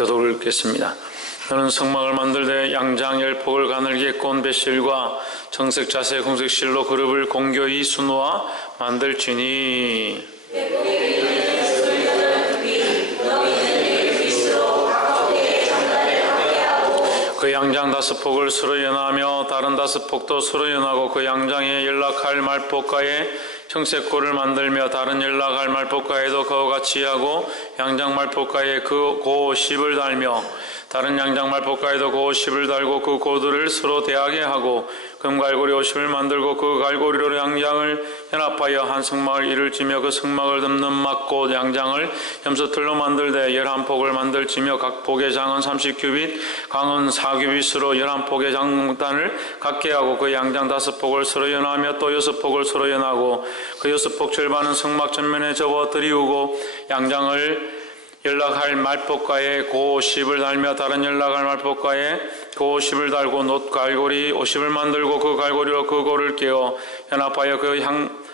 교독을 읽겠습니다. 너는 성막을 만들되 양장 10폭을 가늘게 꼰 배실과 정색 자색 홍색 실로 그룹을 공교히 수놓아 만들지니 그 양장 5폭을 서로 연하며 다른 5폭도 서로 연하고 그 양장에 연락할 말폭가에 형색골을 만들며 다른 연락할 말폭가에도 그와 같이 하고 양장 말폭가에 그 고십을 달며 다른 양장 말폭가에도 고십을 달고 그 고들을 서로 대하게 하고 금갈고리 50을 만들고 그 갈고리로 양장을 연합하여 한 성막을 이를 지며 그 성막을 덮는 막고 양장을 염소틀로 만들되 11폭을 만들지며 각 폭의 장은 30규빗 강은 4규빗으로 11폭의 장단을 갖게 하고 그 양장 5폭을 서로 연하며 또 6폭을 서로 연하고 그 6폭 절반은 성막 전면에 접어 들이우고 양장을 연락할 말폭가에 고십을 달며 다른 연락할 말폭가에 고십을 달고 놋 갈고리 50을 만들고 그 갈고리로 그 고를 깨어 연합하여 그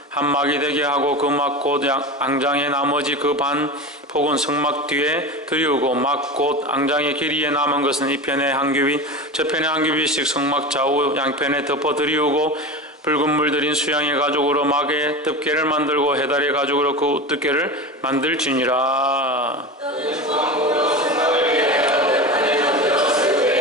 한막이 되게 하고 그 막 곧 앙장의 나머지 그 반 폭은 성막 뒤에 들이우고 막 곧 앙장의 길이에 남은 것은 이 편에 한 규빗 저편에 한 규빗씩 성막 좌우 양편에 덮어 들이우고 붉은 물 들인 수양의 가죽으로 막의 덮개를 만들고 해달의 가죽으로 그 웃덮개를 만들지니라.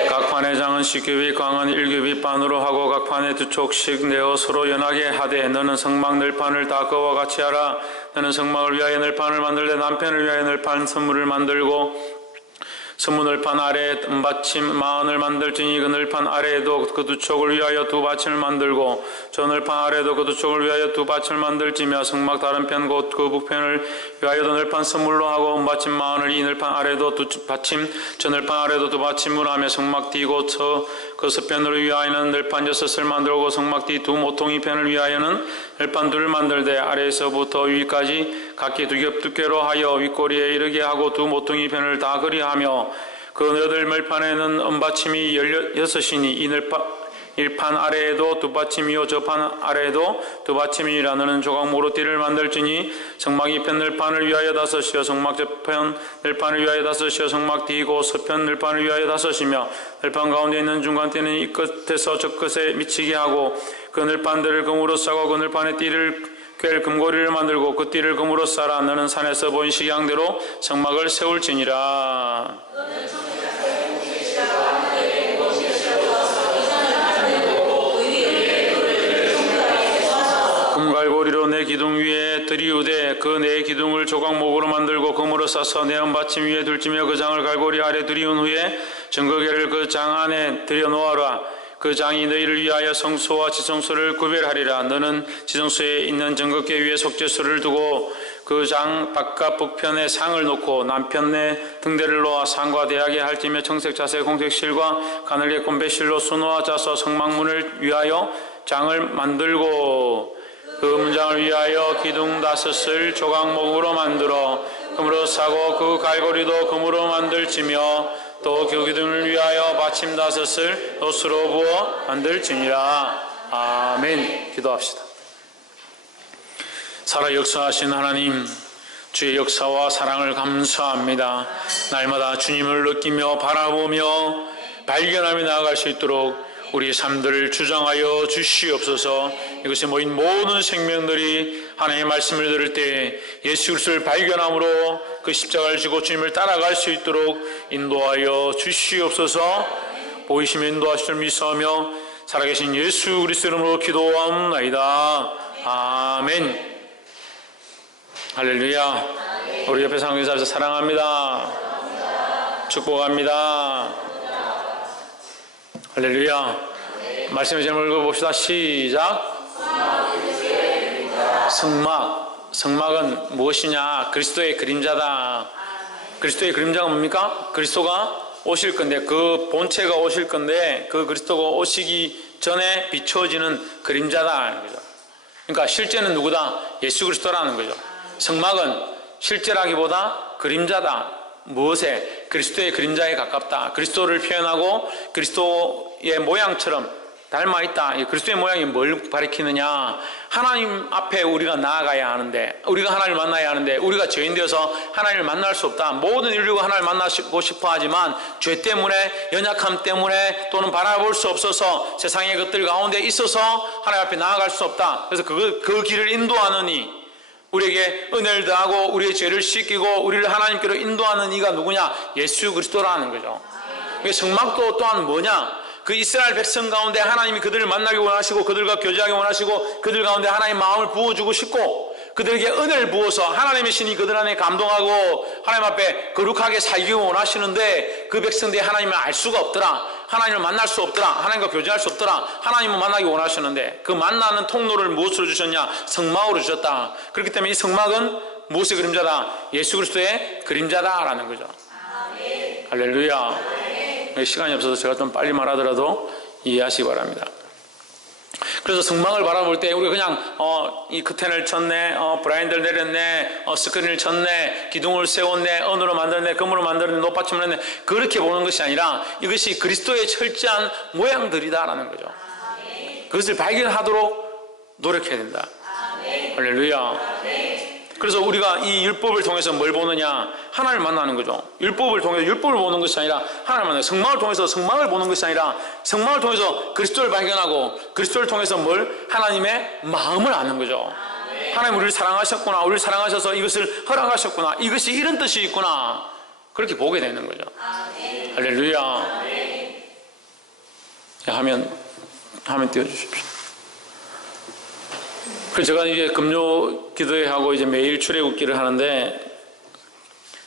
각 판의 장은 10규빗 강은 1규빗 반으로 하고 각 판에 2촉씩 내어 서로 연하게 하되 너는 성막 널판을 다 그와 같이 하라. 너는 성막을 위하여 널판을 만들되 남편을 위하여 널판 선물을 만들고 서문을판 아래에 은받침 40을 만들지니 그 널판 아래에도 그 2촉을 위하여 2받침을 만들고 저 널판 아래에도 그 2촉을 위하여 2받침을 만들지며 성막 다른 편 곧 그 북편을 위하여도 널판 선물로 하고 은받침 40을 이 널판 아래에도 2받침 저 널판 아래에도 2받침을 하며 성막 뒤 곧 그 서편으로 위하여는 널판 6을 만들고 성막 뒤 2모퉁이 편을 위하여는 널판 2를 만들되 아래에서부터 위까지 각기 2겹 두께로 하여 윗꼬리에 이르게 하고 2모퉁이 편을 다 그리하며 그 너들 널판에는 은받침이 16이니 이 널판 아래에도 2받침이요 저 판 아래에도 2받침이니라. 너는 조각목으로 띠를 만들지니 성막 이편 널판을 위하여 5이요 성막 저편 널판을 위하여 5이요 성막 뒤고 서편 널판을 위하여 5이며 널판 가운데 있는 중간띠는 이 끝에서 저 끝에 미치게 하고 그 널판들을 금으로 싸고 그 널판의 띠를 꿰 금고리를 만들고 그 띠를 금으로 싸라. 너는 산에서 본 식양대로 성막을 세울지니라. 금갈고리로 내 기둥 위에 들이우되 그 내 기둥을 조각목으로 만들고 금으로 싸서 내 은받침 위에 둘지며 그 장을 갈고리 아래 들이운 후에 증거계를 그 장 안에 들여놓아라. 그 장이 너희를 위하여 성소와 지성소를 구별하리라. 너는 지성소에 있는 증거계 위에 속죄소를 두고 그 장 바깥 북편에 상을 놓고 남편에 등대를 놓아 상과 대하게 할지며 청색 자색 홍색 실과 가늘게 꼰 배실로 수놓아 짜서 성막문을 위하여 장을 만들고 그 문장을 위하여 기둥 5을 조각목으로 만들어 금으로 싸고 그 갈고리도 금으로 만들지며 또 그 기둥을 위하여 받침 5을 놋으로 부어 만들지니라. 아멘. 기도합시다. 살아 역사하신 하나님, 주의 역사와 사랑을 감사합니다. 날마다 주님을 느끼며 바라보며 발견하며 나아갈 수 있도록 우리의 삶들을 주장하여 주시옵소서. 이곳에 모인 모든 생명들이 하나님의 말씀을 들을 때 예수 그리스도를 발견함으로 그 십자가를 지고 주님을 따라갈 수 있도록 인도하여 주시옵소서. 보이시며 인도하실 줄 믿사오며 살아계신 예수 그리스도 이름으로 기도하옵나이다. 아멘. 할렐루야. 우리 옆에 상교사에서 사랑합니다. 축복합니다. 할렐루야. 말씀의 제목을 읽어봅시다. 시작. 성막은 무엇이냐? 그리스도의 그림자다. 그리스도의 그림자가 뭡니까? 그리스도가 오실 건데, 그 본체가 오실 건데 그 그리스도가 오시기 전에 비추어지는 그림자다. 그러니까 실제는 누구다? 예수 그리스도라는 거죠. 성막은 실제라기보다 그림자다. 무엇에? 그리스도의 그림자에 가깝다. 그리스도를 표현하고 그리스도의 모양처럼 닮아있다. 이 그리스도의 모양이 뭘 가리키느냐? 하나님 앞에 우리가 나아가야 하는데, 우리가 하나님을 만나야 하는데, 우리가 죄인 되어서 하나님을 만날 수 없다. 모든 인류가 하나님을 만나고 싶어 하지만 죄 때문에, 연약함 때문에, 또는 바라볼 수 없어서 세상의 것들 가운데 있어서 하나님 앞에 나아갈 수 없다. 그래서 그 길을 인도하느니, 우리에게 은혜를 더하고 우리의 죄를 씻기고 우리를 하나님께로 인도하는 이가 누구냐? 예수 그리스도라는 거죠. 성막도 또한 뭐냐? 그 이스라엘 백성 가운데 하나님이 그들을 만나기 원하시고 그들과 교제하기 원하시고 그들 가운데 하나님 마음을 부어주고 싶고 그들에게 은혜를 부어서 하나님의 신이 그들 안에 감동하고 하나님 앞에 거룩하게 살기 원하시는데 그 백성들이 하나님을 알 수가 없더라. 하나님을 만날 수 없더라. 하나님과 교제할 수 없더라. 하나님을 만나기 원하시는데 그 만나는 통로를 무엇으로 주셨냐? 성막으로 주셨다. 그렇기 때문에 이 성막은 무엇의 그림자다? 예수 그리스도의 그림자다라는 거죠. 할렐루야. 시간이 없어서 제가 좀 빨리 말하더라도 이해하시기 바랍니다. 그래서 성막을 바라볼 때 우리가 그냥 이 커튼을 쳤네, 브라인드를 내렸네, 스크린을 쳤네, 기둥을 세웠네, 은으로 만들었네, 금으로 만들었네, 높받침을 했네, 그렇게 보는 것이 아니라 이것이 그리스도의 철저한 모양들이다라는 거죠. 그것을 발견하도록 노력해야 된다. 할렐루야. 그래서 우리가 이 율법을 통해서 뭘 보느냐? 하나님을 만나는 거죠. 율법을 통해서 율법을 보는 것이 아니라 하나님을 만나는, 성막을 통해서 성막을 보는 것이 아니라 성막을 통해서 그리스도를 발견하고 그리스도를 통해서 뭘? 하나님의 마음을 아는 거죠. 하나님 우리를 사랑하셨구나, 우리를 사랑하셔서 이것을 허락하셨구나, 이것이 이런 뜻이 있구나, 그렇게 보게 되는 거죠. 할렐루야. 화면 띄워주십시오. 그래서 제가 이제 금요 기도회 하고 이제 매일 출애굽기를 하는데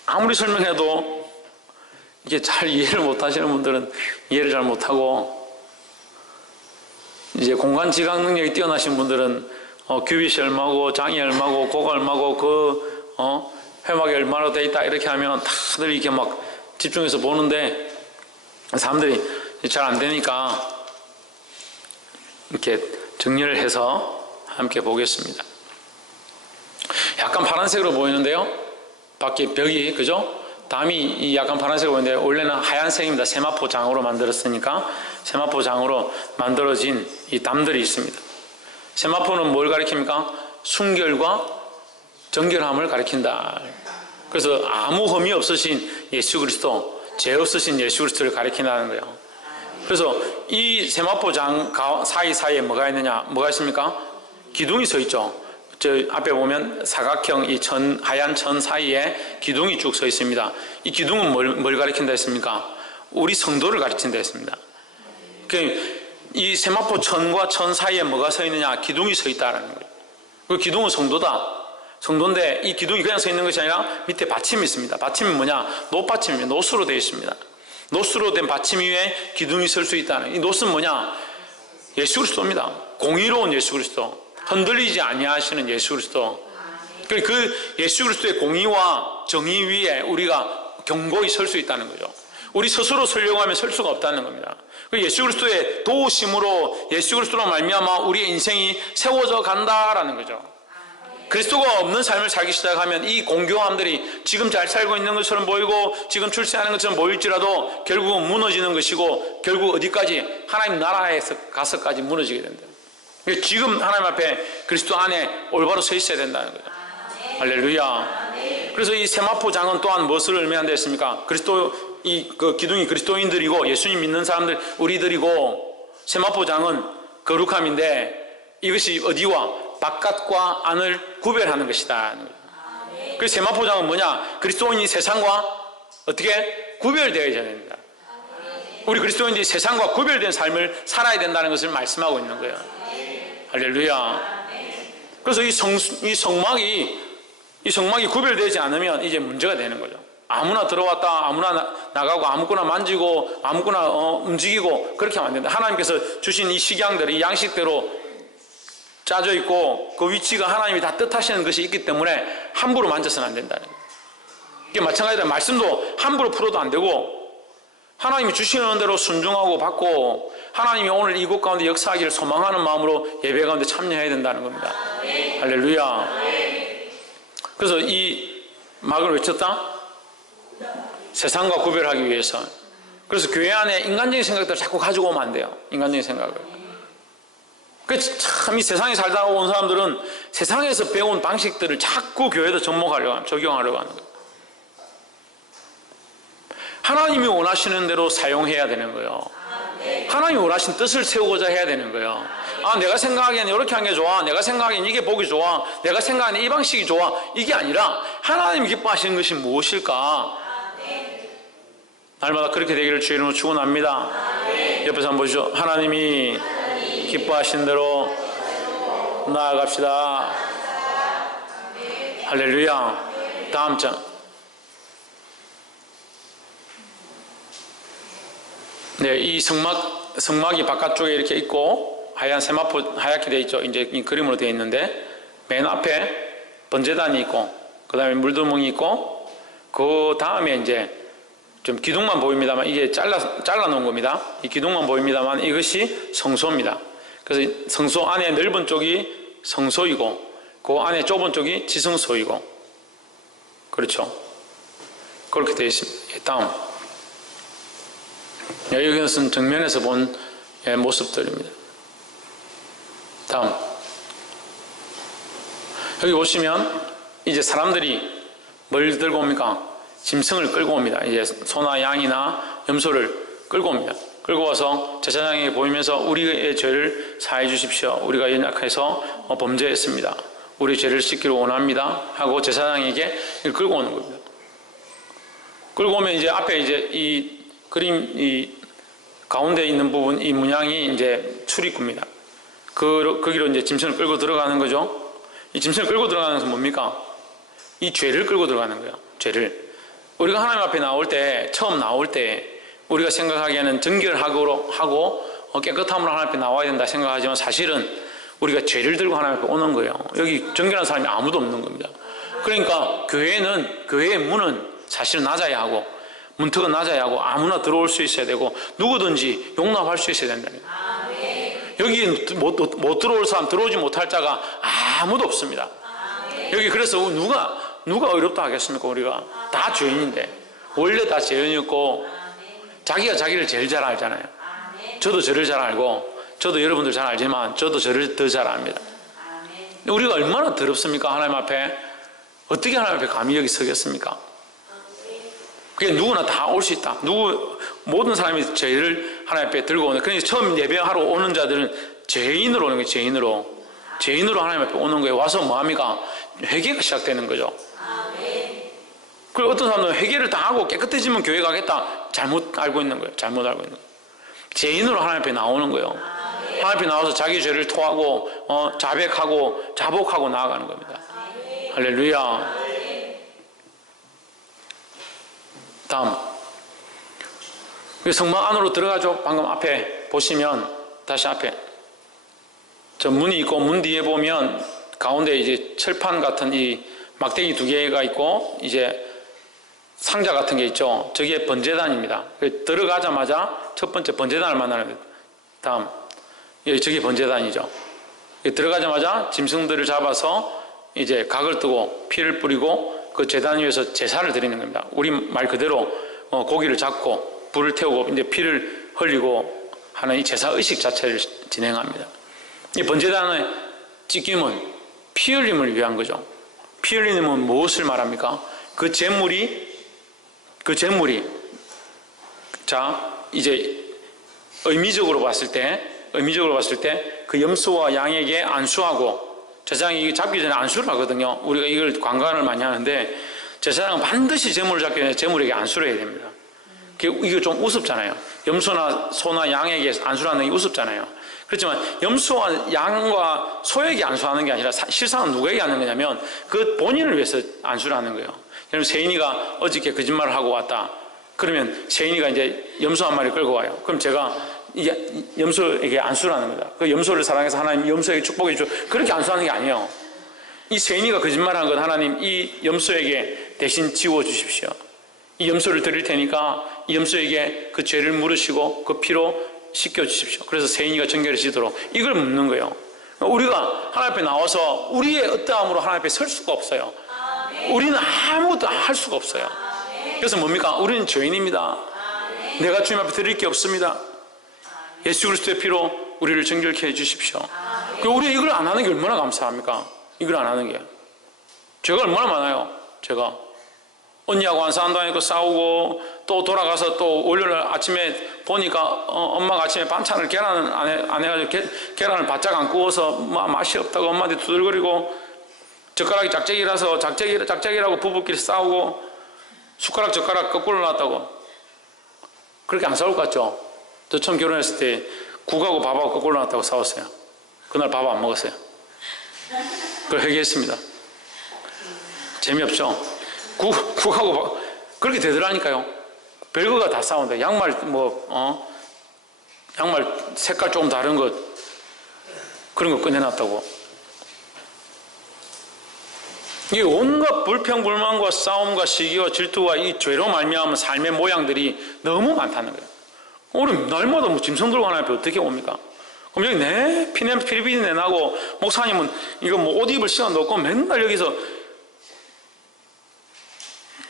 아무리 설명해도 이게 잘 이해를 못 하시는 분들은 이해를 잘 못하고 이제 공간 지각 능력이 뛰어나신 분들은 큐빗이 얼마고 장이 얼마고 고가 얼마고 회막이 얼마나 돼 있다 이렇게 하면 다들 이렇게 막 집중해서 보는데 사람들이 잘 안 되니까 이렇게 정리를 해서 함께 보겠습니다. 약간 파란색으로 보이는데요. 밖에 벽이, 그죠? 담이 약간 파란색으로 보이는데 원래는 하얀색입니다. 세마포장으로 만들었으니까 세마포장으로 만들어진 이 담들이 있습니다. 세마포는 뭘 가리킵니까? 순결과 정결함을 가리킨다. 그래서 아무 흠이 없으신 예수 그리스도, 죄 없으신 예수 그리스도를 가리킨다는 거예요. 그래서 이 세마포장 사이사이에 뭐가 있느냐? 뭐가 있습니까? 기둥이 서 있죠. 저 앞에 보면 사각형 이 하얀 천 사이에 기둥이 쭉 서 있습니다. 이 기둥은 뭘 가리킨다 했습니까? 우리 성도를 가리킨다 했습니다. 이 세마포 천과 천 사이에 뭐가 서 있느냐? 기둥이 서 있다라는 거예요. 그 기둥은 성도다. 성도인데 이 기둥이 그냥 서 있는 것이 아니라 밑에 받침이 있습니다. 받침이 뭐냐? 놋받침입니다. 놋으로 되어 있습니다. 놋으로 된 받침 위에 기둥이 설 수 있다는, 이 놋은 뭐냐? 예수 그리스도입니다. 공의로운 예수 그리스도, 흔들리지 아니하시는 예수 그리스도. 그 예수 그리스도의 공의와 정의 위에 우리가 견고히 설 수 있다는 거죠. 우리 스스로 서려고 하면 설 수가 없다는 겁니다. 예수 그리스도의 도우심으로, 예수 그리스도로 말미암아 우리의 인생이 세워져 간다라는 거죠. 그리스도가 없는 삶을 살기 시작하면 이 공교함들이 지금 잘 살고 있는 것처럼 보이고 지금 출세하는 것처럼 보일지라도 결국은 무너지는 것이고, 결국 어디까지? 하나님 나라에 가서까지 무너지게 된다. 지금 하나님 앞에 그리스도 안에 올바로 서 있어야 된다는 거죠. 할렐루야. 그래서 이 세마포장은 또한 무엇을 의미한다 했습니까? 그리스도, 그 기둥이 그리스도인들이고 예수님 믿는 사람들 우리들이고, 세마포장은 거룩함인데 이것이 어디와 바깥과 안을 구별하는 것이다. 그래서 세마포장은 뭐냐? 그리스도인이 세상과 어떻게 구별되어야 됩니다. 우리 그리스도인들이 세상과 구별된 삶을 살아야 된다는 것을 말씀하고 있는 거예요. 할렐루야. 그래서 이 성막이 구별되지 않으면 이제 문제가 되는 거죠. 아무나 들어왔다, 아무나 나가고, 아무거나 만지고, 아무거나 움직이고, 그렇게 하면 안 된다. 하나님께서 주신 이 식양들이 이 양식대로 짜져 있고, 그 위치가 하나님이 다 뜻하시는 것이 있기 때문에 함부로 만져서는 안 된다는 거예요. 이게 마찬가지로 말씀도 함부로 풀어도 안 되고, 하나님이 주시는 대로 순종하고 받고, 하나님이 오늘 이곳 가운데 역사하기를 소망하는 마음으로 예배 가운데 참여해야 된다는 겁니다. 할렐루야. 그래서 이 막을 외쳤다? 세상과 구별하기 위해서. 그래서 교회 안에 인간적인 생각들을 자꾸 가지고 오면 안 돼요. 인간적인 생각을. 참 이 세상에 살다 온 사람들은 세상에서 배운 방식들을 자꾸 교회에다 접목하려고 하는, 적용하려고 하는 거예요. 하나님이 원하시는 대로 사용해야 되는 거예요. 하나님이 원하신 뜻을 세우고자 해야 되는 거예요. 내가 생각하기에는 이렇게 하는 게 좋아, 내가 생각하기에는 이게 보기 좋아, 내가 생각하기에는 이 방식이 좋아, 이게 아니라 하나님이 기뻐하시는 것이 무엇일까? 날마다 그렇게 되기를 주의 이름으로 축원합니다. 옆에서 한번 보시죠. 하나님이 기뻐하시는 대로 나아갑시다. 할렐루야. 다음 장. 네, 이 성막이 바깥쪽에 이렇게 있고 하얀 세마포 하얗게 되어 있죠. 이제 이 그림으로 되어 있는데 맨 앞에 번제단이 있고 그 다음에 물두멍이 있고 그 다음에 이제 좀 기둥만 보입니다만 이게 잘라 놓은 겁니다. 이 기둥만 보입니다만 이것이 성소입니다. 그래서 성소 안에 넓은 쪽이 성소이고 그 안에 좁은 쪽이 지성소이고 그렇죠. 그렇게 되어 있습니다. 다음. 여기는 정면에서 본 모습들입니다. 다음. 여기 보시면 이제 사람들이 뭘 들고 옵니까? 짐승을 끌고 옵니다. 이제 소나 양이나 염소를 끌고 옵니다. 끌고 와서 제사장에게 보이면서 우리의 죄를 사해 주십시오. 우리가 연약해서 범죄했습니다. 우리 죄를 씻기를 원합니다. 하고 제사장에게 끌고 오는 겁니다. 끌고 오면 이제 앞에 이제 이 그림 이 가운데 있는 부분 이 문양이 이제 출입구입니다. 거기로 이제 짐승을 끌고 들어가는 거죠. 이 짐승을 끌고 들어가는 것은 뭡니까? 이 죄를 끌고 들어가는 거예요. 죄를. 우리가 하나님 앞에 나올 때, 처음 나올 때 우리가 생각하기에는 정결하고 깨끗함으로 하나님 앞에 나와야 된다 생각하지만 사실은 우리가 죄를 들고 하나님 앞에 오는 거예요. 여기 정결한 사람이 아무도 없는 겁니다. 그러니까 교회의 문은 사실은 낮아야 하고 문턱은 낮아야 하고 아무나 들어올 수 있어야 되고 누구든지 용납할 수 있어야 된다는 거예요. 여기 못 들어올 사람, 들어오지 못할 자가 아무도 없습니다. 여기 그래서 누가 어렵다 하겠습니까? 우리가 다 죄인인데 원래 다 죄인이었고 자기가 자기를 제일 잘 알잖아요. 저도 저를 잘 알고 저도 여러분들 잘 알지만 저도 저를 더 잘 압니다. 우리가 얼마나 더럽습니까? 하나님 앞에 어떻게 하나님 앞에 감히 여기 서겠습니까? 그게 누구나 다 올 수 있다. 모든 사람이 죄를 하나님 앞에 들고 오는. 그러니까 처음 예배하러 오는 자들은 죄인으로 오는 거예요. 죄인으로 하나님 앞에 오는 거예요. 와서 뭐합니까? 회개가 시작되는 거죠. 그리고 어떤 사람들은 회개를 다 하고 깨끗해지면 교회 가겠다. 잘못 알고 있는 거예요. 죄인으로 하나님 앞에 나오는 거예요. 하나님 앞에 나와서 자기 죄를 토하고 자복하고 나아가는 겁니다. 할렐루야. 다음. 성막 안으로 들어가죠. 방금 앞에 보시면 다시 앞에 저 문이 있고 문 뒤에 보면 가운데 이제 철판 같은 이 막대기 2개가 있고 이제 상자 같은 게 있죠. 저게 번제단입니다. 들어가자마자 첫 번째 번제단을 만나는 거예요. 다음. 저게 번제단이죠. 들어가자마자 짐승들을 잡아서 이제 각을 뜨고 피를 뿌리고 그 제단 위에서 제사를 드리는 겁니다. 우리 말 그대로 고기를 잡고 불을 태우고 이제 피를 흘리고 하는 이 제사 의식 자체를 진행합니다. 이 번제단의 찢김은 피 흘림을 위한 거죠. 피 흘림은 무엇을 말합니까? 그 제물이 자 이제 의미적으로 봤을 때 그 염소와 양에게 안수하고 제사장이 잡기 전에 안수를 하거든요. 우리가 이걸 관광을 많이 하는데 제사장은 반드시 제물을 잡기 전에 제물에게 안수를 해야 됩니다. 이거 좀 우습잖아요. 염소나 소나 양에게 안수를 하는 게 우습잖아요. 그렇지만 염소와 양과 소에게 안수하는 게 아니라 실상은 누구에게 하는 거냐면 그 본인을 위해서 안수를 하는 거예요. 여러분 세인이가 어저께 거짓말을 하고 왔다. 그러면 세인이가 이제 염소 한 마리 끌고 와요. 그럼 제가 이게 염소에게 안수를 하는 겁니다. 그 염소를 사랑해서 하나님 염소에게 축복해 주죠. 그렇게 안수하는 게 아니에요. 이 세인이가 거짓말한 건 하나님 이 염소에게 대신 지워 주십시오. 이 염소를 드릴 테니까 이 염소에게 그 죄를 물으시고 그 피로 씻겨 주십시오. 그래서 세인이가 정결해지도록 이걸 묻는 거예요. 우리가 하나님 앞에 나와서 우리의 어떠함으로 하나님 앞에 설 수가 없어요. 우리는 아무것도 할 수가 없어요. 그래서 뭡니까? 우리는 죄인입니다. 내가 주님 앞에 드릴 게 없습니다. 예수 그리스도의 피로 우리를 정결케 해 주십시오. 우리 이걸 안 하는 게 얼마나 감사합니까? 이걸 안 하는 게. 죄가 얼마나 많아요. 제가 언니하고 안 싸운다니까 싸우고, 또 돌아가서 또 월요일 아침에 보니까 엄마가 아침에 반찬을 계란을 안 해가지고 계란을 바짝 안 구워서 맛이 없다고 엄마한테 두들거리고, 젓가락이 짝짝이라서 짝짝이라고 부부끼리 싸우고, 숟가락 젓가락 거꾸로 놨다고. 그렇게 안 싸울 것 같죠? 저 처음 결혼했을 때 국하고 밥하고 거꾸로 놨다고 싸웠어요. 그날 밥 안 먹었어요. 그걸 회개했습니다. 재미없죠? 국하고 밥, 그렇게 되더라니까요. 별거가 다 싸운다. 양말 양말 색깔 조금 다른 것, 그런 거 꺼내놨다고. 이 온갖 불평불만과 싸움과 시기와 질투와 이 죄로 말미암은 삶의 모양들이 너무 많다는 거예요. 우리 날마다 뭐 짐승 들고 하나님 앞에 어떻게 옵니까? 그럼 여기 피리피리 내나고, 목사님은 이거 뭐 옷 입을 시간도 없고 맨날 여기서,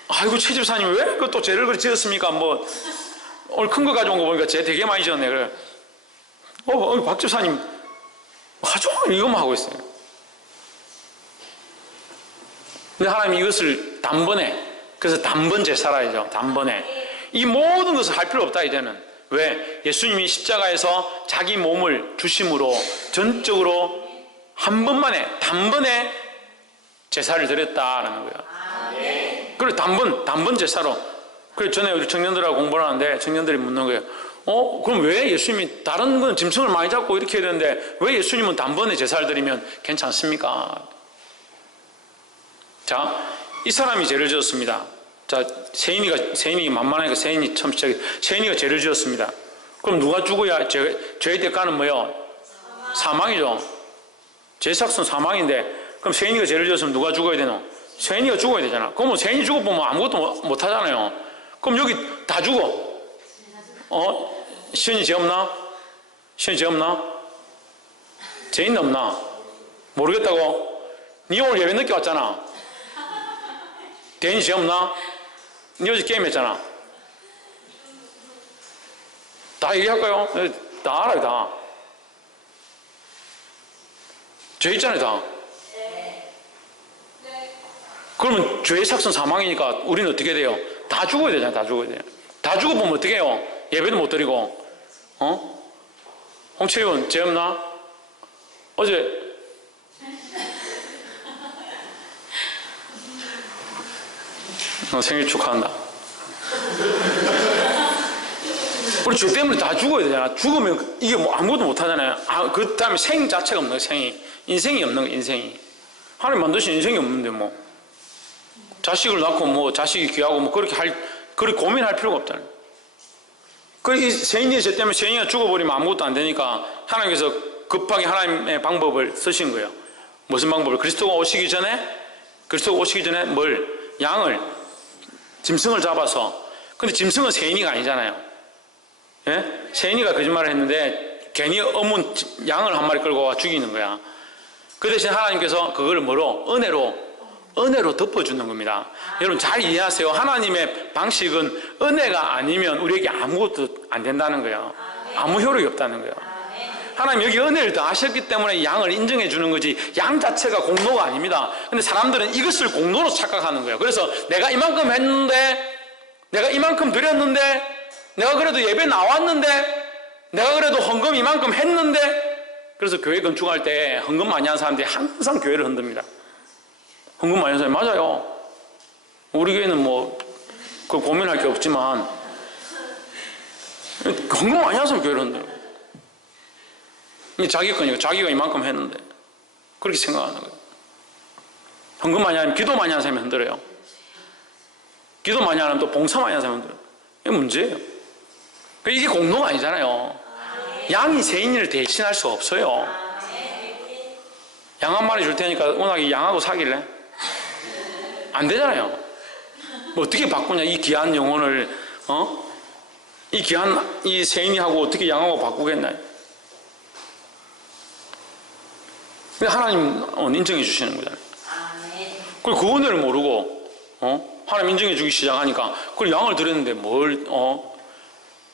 아이고 최 집사님 왜 또 죄를 그리 지었습니까? 뭐 오늘 큰 거 가져온 거 보니까 죄 되게 많이 지었네. 그래. 박 집사님 아주 이것만 하고 있어요. 근데 하나님이 이것을 단번에, 그래서 단번 제사라죠. 단번에 이 모든 것을 할 필요 없다 이제는. 왜? 예수님이 십자가에서 자기 몸을 주심으로 전적으로 한 번만에 단번에 제사를 드렸다라는 거예요. 그래 단번 제사로. 그래 전에 우리 청년들하고 공부를 하는데 청년들이 묻는 거예요. 그럼 왜 예수님이 다른 건 짐승을 많이 잡고 이렇게 해야 되는데 왜 예수님은 단번에 제사를 드리면 괜찮습니까? 자, 이 사람이 죄를 지었습니다. 자, 세인이 만만하니까 세인이 처음 시작해. 세인이가 죄를 지었습니다. 그럼 누가 죽어야 죄의 대가는 뭐예요? 사망이죠. 죄삭은 사망인데, 그럼 세인이가 죄를 지었으면 누가 죽어야 되노? 세인이가 죽어야 되잖아. 그럼 세인이 죽어보면 아무것도 못 하잖아요. 그럼 여기 다 죽어. 시은이 죄 없나? 시은이 죄 없나? 죄 있나 없나? 모르겠다고? 니 오늘 예배 늦게 왔잖아. 대인이 죄 없나? 니 어제 게임했잖아. 다 얘기할까요? 다 알아요, 다. 죄 있잖아요, 다. 그러면 죄의 삭선 사망이니까 우리는 어떻게 돼요? 다 죽어야 되잖아요, 다 죽어야 돼요. 다 죽어보면 어떻게 해요? 예배도 못 드리고, 홍채윤, 죄 없나? 어제, 생일 축하한다. 우리 죄 때문에 다 죽어야 되잖아. 죽으면 이게 뭐 아무것도 못 하잖아요. 그 다음에 생 자체가 없는 거예요, 인생이 없는 거예요, 인생이. 하나님 만드신 인생이 없는데 뭐. 자식을 낳고 뭐 자식이 귀하고 뭐 그렇게 고민할 필요가 없잖아요. 이 세인의 죄 때문에 세인이가 죽어버리면 아무것도 안 되니까 하나님께서 급하게 하나님의 방법을 쓰신 거예요. 무슨 방법을? 그리스도가 오시기 전에 짐승을 잡아서. 근데 짐승은 세인이가 아니잖아요. 예? 세인이가 거짓말을 했는데 괜히 어문 양을 한 마리 끌고 와 죽이는 거야. 그 대신 하나님께서 그걸 은혜로 덮어주는 겁니다. 여러분 잘 이해하세요. 하나님의 방식은 은혜가 아니면 우리에게 아무것도 안 된다는 거예요. 아무 효력이 없다는 거예요. 하나님 여기 은혜를 더하셨기 때문에 양을 인정해 주는 거지 양 자체가 공로가 아닙니다. 근데 사람들은 이것을 공로로 착각하는 거예요. 그래서 내가 이만큼 했는데, 내가 이만큼 드렸는데, 내가 그래도 예배 나왔는데, 내가 그래도 헌금 이만큼 했는데, 그래서 교회 건축할 때 헌금 많이 하는 사람들이 항상 교회를 흔듭니다. 헌금 많이 하는 사람이 맞아요. 우리 교회는 뭐 그 고민할 게 없지만 헌금 많이 하는 사람이 교회를 흔들어요. 자기 거니까 자기가 이만큼 했는데 그렇게 생각하는 거예요. 헌금 많이 하면 기도 많이 하는 사람이 흔들어요. 기도 많이 하면 또 봉사 많이 하는 사람이 흔들어요. 이게 문제예요. 이게 공로가 아니잖아요. 양이 세인을 대신할 수 없어요. 양 한 마리 줄 테니까 워낙에 양하고 사귈래? 안 되잖아요. 뭐 어떻게 바꾸냐, 이 귀한 영혼을, 이 귀한 이 세인이하고 어떻게 양하고 바꾸겠나? 근데 하나님은 인정해 주시는 거잖아요. 그리고 그 은혜를 모르고, 하나님 인정해 주기 시작하니까, 그걸 양을 드렸는데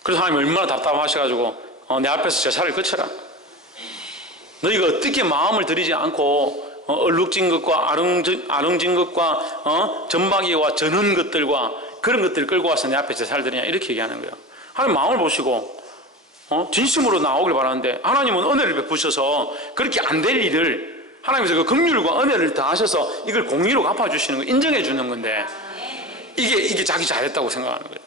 그래서 하나님이 얼마나 답답하셔가지고, 내 앞에서 제사를 거쳐라. 너희가 어떻게 마음을 들이지 않고 얼룩진 것과 아릉진 것과 전박이와 저는 것들과 그런 것들을 끌고 와서 내 앞에 제사를 드리냐 이렇게 얘기하는 거예요. 하나님 마음을 보시고 진심으로 나오길 바라는데 하나님은 은혜를 베푸셔서 그렇게 안 될 일을 하나님께서 그 긍휼과 은혜를 다하셔서 이걸 공의로 갚아주시는 거 인정해 주는 건데 이게 자기 잘했다고 생각하는 거예요.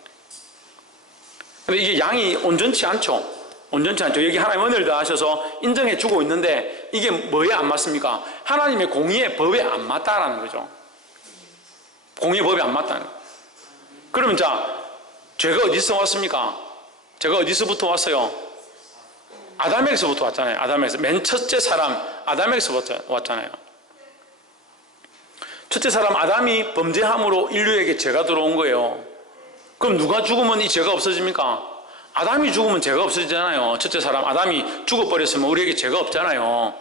근데 이게 양이 온전치 않죠. 온전치 않죠. 여기 하나님 은혜를 다하셔서 인정해 주고 있는데 이게 뭐에 안 맞습니까? 하나님의 공의의 법에 안 맞다라는 거죠. 공의의 법에 안 맞다는 거예요. 그러면 자, 죄가 어디서 왔습니까? 죄가 어디서부터 왔어요? 아담에게서부터 왔잖아요. 아담에게서. 맨 첫째 사람 아담에게서부터 왔잖아요. 첫째 사람 아담이 범죄함으로 인류에게 죄가 들어온 거예요. 그럼 누가 죽으면 이 죄가 없어집니까? 아담이 죽으면 죄가 없어지잖아요. 첫째 사람 아담이 죽어버렸으면 우리에게 죄가 없잖아요.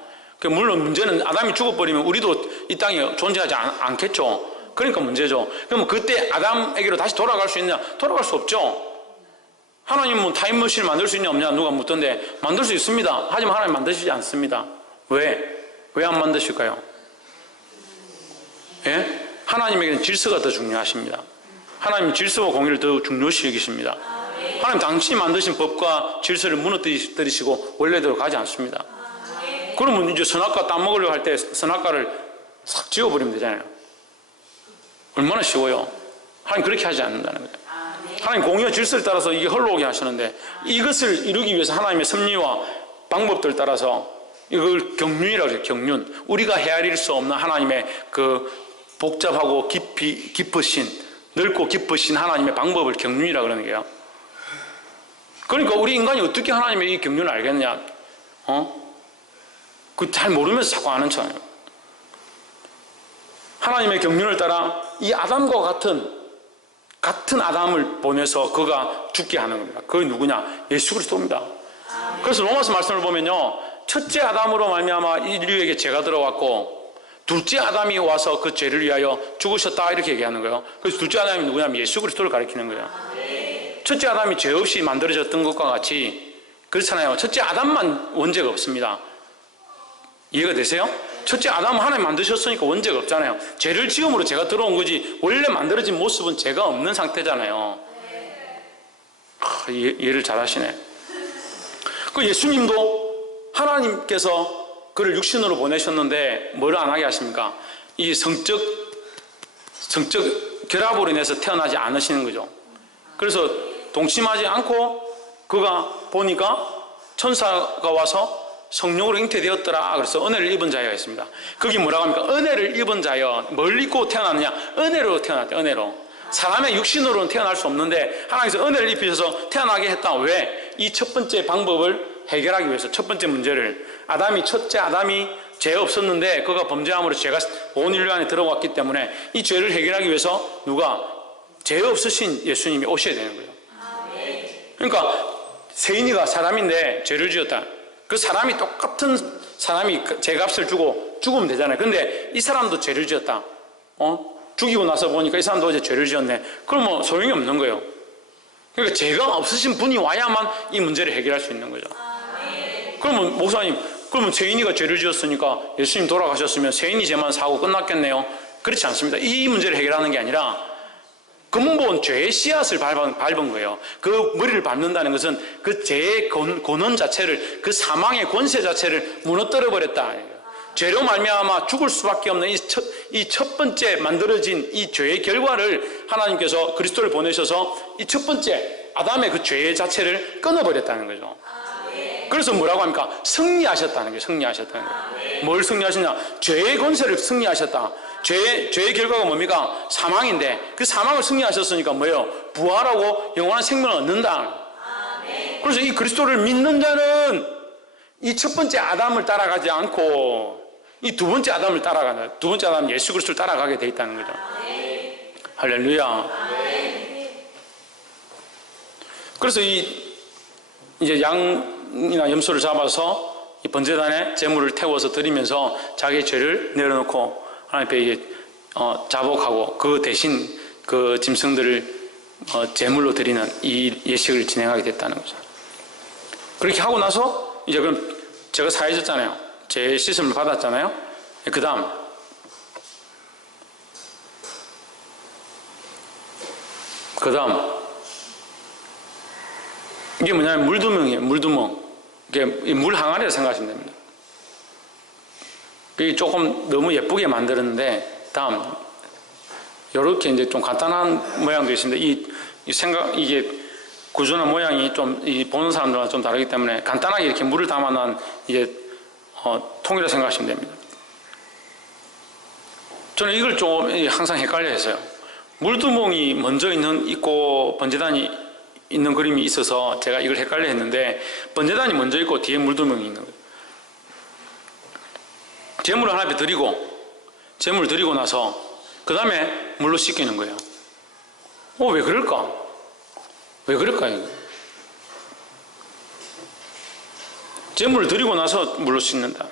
물론 문제는 아담이 죽어버리면 우리도 이 땅에 존재하지 않겠죠. 그러니까 문제죠. 그럼 그때 아담에게로 다시 돌아갈 수 있냐? 돌아갈 수 없죠. 하나님은 타임머신을 만들 수 있냐 없냐 누가 묻던데 만들 수 있습니다. 하지만 하나님 만드시지 않습니다. 왜? 왜 안 만드실까요? 예? 하나님에게는 질서가 더 중요하십니다. 하나님은 질서와 공의를 더 중요시 여기십니다. 하나님 당신이 만드신 법과 질서를 무너뜨리시고 원래대로 가지 않습니다. 그러면 이제 선악과 따먹으려고 할 때 선악과를 싹 지워버리면 되잖아요. 얼마나 쉬워요. 하나님 그렇게 하지 않는다는 거예요. 하나님 공의와 질서를 따라서 이게 흘러오게 하시는데 이것을 이루기 위해서 하나님의 섭리와 방법들을 따라서 이걸 경륜이라고 해요. 경륜. 우리가 헤아릴 수 없는 하나님의 그 복잡하고 깊으신 넓고 깊으신 하나님의 방법을 경륜이라고 그러는 거예요. 그러니까 우리 인간이 어떻게 하나님의 이 경륜을 알겠냐? 그 잘 모르면서 자꾸 아는 척이에요. 하나님의 경륜을 따라 이 아담과 같은 아담을 보내서 그가 죽게 하는 겁니다. 그게 누구냐? 예수 그리스도입니다. 그래서 로마서 말씀을 보면요, 첫째 아담으로 말미암아 인류에게 죄가 들어왔고 둘째 아담이 와서 그 죄를 위하여 죽으셨다 이렇게 얘기하는 거예요. 그래서 둘째 아담이 누구냐면 예수 그리스도를 가리키는 거예요. 첫째 아담이 죄 없이 만들어졌던 것과 같이 그렇잖아요. 첫째 아담만 원죄가 없습니다. 이해가 되세요? 첫째 아담은 하나님 만드셨으니까 원죄가 없잖아요. 죄를 지음으로 죄가 들어온 거지 원래 만들어진 모습은 죄가 없는 상태잖아요. 이해를 잘 하시네. 그 예수님도 하나님께서 그를 육신으로 보내셨는데 뭘 안 하게 하십니까? 이 성적 결합으로 인해서 태어나지 않으시는 거죠. 그래서 동침하지 않고 그가 보니까 천사가 와서 성령으로 잉태되었더라. 그래서 은혜를 입은 자가 있습니다. 거기 뭐라고 합니까? 은혜를 입은 자여. 뭘 입고 태어났느냐? 은혜로 태어났대. 은혜로. 사람의 육신으로는 태어날 수 없는데 하나님께서 은혜를 입히셔서 태어나게 했다. 왜? 이 첫 번째 방법을 해결하기 위해서 첫 번째 문제를 첫째 아담이 죄 없었는데 그가 범죄함으로 죄가 온 인류 안에 들어왔기 때문에 이 죄를 해결하기 위해서 누가? 죄 없으신 예수님이 오셔야 되는 거예요. 그러니까 세인이가 사람인데 죄를 지었다. 그 사람이 똑같은 사람이 죄값을 주고 죽으면 되잖아요. 근데 이 사람도 죄를 지었다. 죽이고 나서 보니까 이 사람도 어제 죄를 지었네. 그러면 소용이 없는 거예요. 그러니까 죄가 없으신 분이 와야만 이 문제를 해결할 수 있는 거죠. 그러면 목사님, 그러면 세인이가 죄를 지었으니까 예수님 돌아가셨으면 세인이 죄만 사고 끝났겠네요. 그렇지 않습니다. 이 문제를 해결하는 게 아니라 근본 죄의 씨앗을 밟은 거예요. 그 머리를 밟는다는 것은 그 죄의 권원 자체를, 그 사망의 권세 자체를 무너뜨려 버렸다. 죄로 말미암아 죽을 수밖에 없는 이 첫 번째 만들어진 이 죄의 결과를 하나님께서 그리스도를 보내셔서 이 첫 번째 아담의 그 죄의 자체를 끊어버렸다는 거죠. 그래서 뭐라고 합니까? 승리하셨다는 거예요. 승리하셨다는 거예요. 뭘 승리하셨냐? 죄의 권세를 승리하셨다. 죄의 결과가 뭡니까? 사망인데 그 사망을 승리하셨으니까 뭐예요? 부활하고 영원한 생명을 얻는다. 그래서 이 그리스도를 믿는 자는 이 첫 번째 아담을 따라가지 않고 이 두 번째 아담을 따라가는, 두 번째 아담은 예수 그리스도를 따라가게 돼 있다는 거죠. 할렐루야. 그래서 이제 양이나 염소를 잡아서 이 번제단에 제물을 태워서 드리면서 자기의 죄를 내려놓고 하나님 앞에 자복하고 그 대신 그 짐승들을 제물로 드리는 이 예식을 진행하게 됐다는 거죠. 그렇게 하고 나서 이제 그럼 제가 사해졌잖아요. 제 시스템을 받았잖아요. 그 다음 이게 뭐냐면 물두멍이에요. 물두멍. 이게 물 항아리라 생각하시면 됩니다. 이게 조금 너무 예쁘게 만들었는데, 다음 이렇게 이제 좀 간단한 모양도 있습니다. 이게 구조나 모양이 좀 보는 사람들과 좀 다르기 때문에 간단하게 이렇게 물을 담아놓은 이제 통이라 생각하시면 됩니다. 저는 이걸 좀 항상 헷갈려 했어요. 물두멍이 먼저 있고 번제단이 있는 그림이 있어서 제가 이걸 헷갈려 했는데, 번제단이 먼저 있고 뒤에 물두멍이 있는 거예요. 제물을 하나 앞에 제물을 드리고 나서 그 다음에 물로 씻기는 거예요. 왜 그럴까? 왜 그럴까요? 제물을 드리고 나서 물로 씻는다.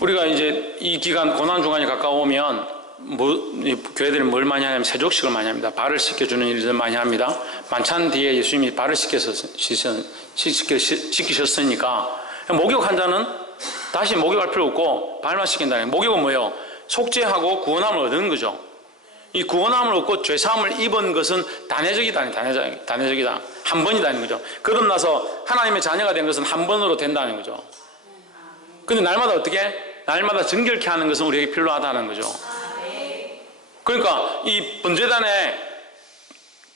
우리가 이제 이 기간 고난주간이 가까우면 교회들은 뭘 많이 하냐면 세족식을 많이 합니다. 발을 씻겨주는 일들 많이 합니다. 만찬 뒤에 예수님이 발을 씻기셨으니까 목욕 환자는 다시 목욕할 필요 없고 발만 씻긴다는 거예요. 목욕은 뭐예요? 속죄하고 구원함을 얻는 거죠. 이 구원함을 얻고 죄사함을 입은 것은 단회적이다. 한 번이다는 거죠. 거듭나서 하나님의 자녀가 된 것은 한 번으로 된다는 거죠. 근데 날마다 날마다 정결케 하는 것은 우리에게 필요하다는 거죠. 그러니까 이 번제단의